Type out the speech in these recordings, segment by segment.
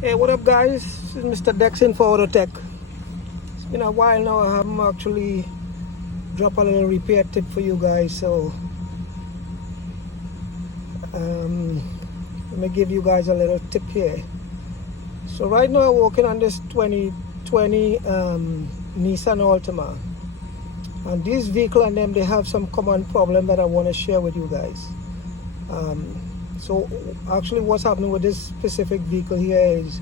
Hey, what up, guys? This is Mr. Dexon for Autotech. It's been a while now. I haven't actually dropped a little repair tip for you guys, so let me give you guys a little tip here. So right now, I'm working on this 2020 Nissan Altima, and this vehicle and them, they have some common problem that I want to share with you guys. So actually, what's happening with this specific vehicle here is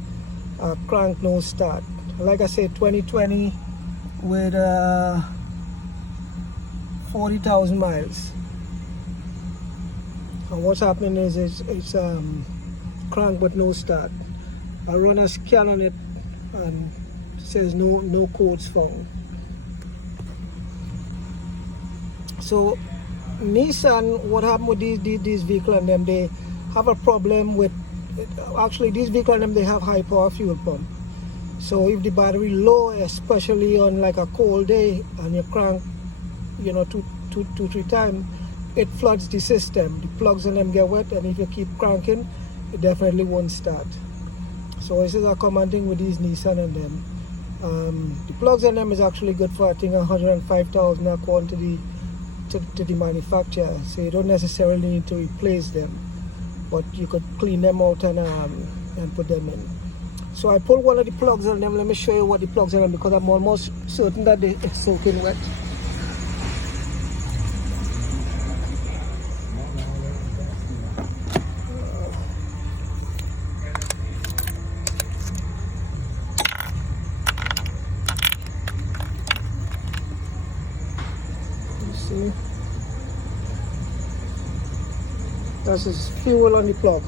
crank no start. Like I said, 2020 with 40,000 miles. And what's happening is it's crank but no start. I run a scan on it and it says no codes found. So Nissan, what happened with these vehicles and them, they have a problem with, actually these vehicles and them, they have high power fuel pump. So if the battery low, especially on like a cold day, and you crank, you know, two, three times, it floods the system. The plugs in them get wet, and if you keep cranking, it definitely won't start. So this is a common thing with these Nissan and them. The plugs in them is actually good for, I think, 105,000 according to the manufacturer. So you don't necessarily need to replace them, but you could clean them out and put them in. So I pulled one of the plugs in them. Let me show you what the plugs are in, because I'm almost certain that it's soaking wet. See, this is fuel on the plug.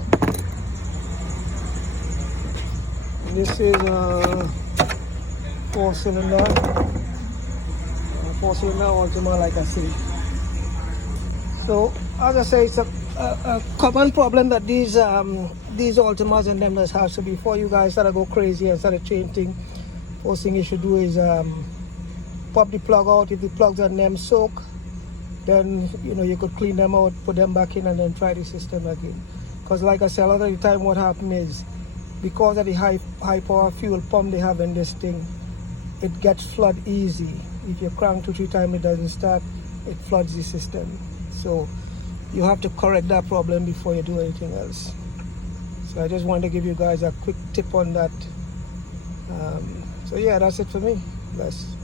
This is a four-cylinder Altima, like I say. So as I say, it's a common problem that these Altimas and them that has to be. For you guys that go crazy and start changing, first thing you should do is pop the plug out. If the plugs and them soak, then you could clean them out, put them back in, and then try the system again. Because like I said, a lot of the time what happens is, because of the high power fuel pump they have in this thing, it gets flood easy. If you crank 2-3 times, it doesn't start, it floods the system. So you have to correct that problem before you do anything else. So I just wanted to give you guys a quick tip on that. So yeah, that's it for me. Bless.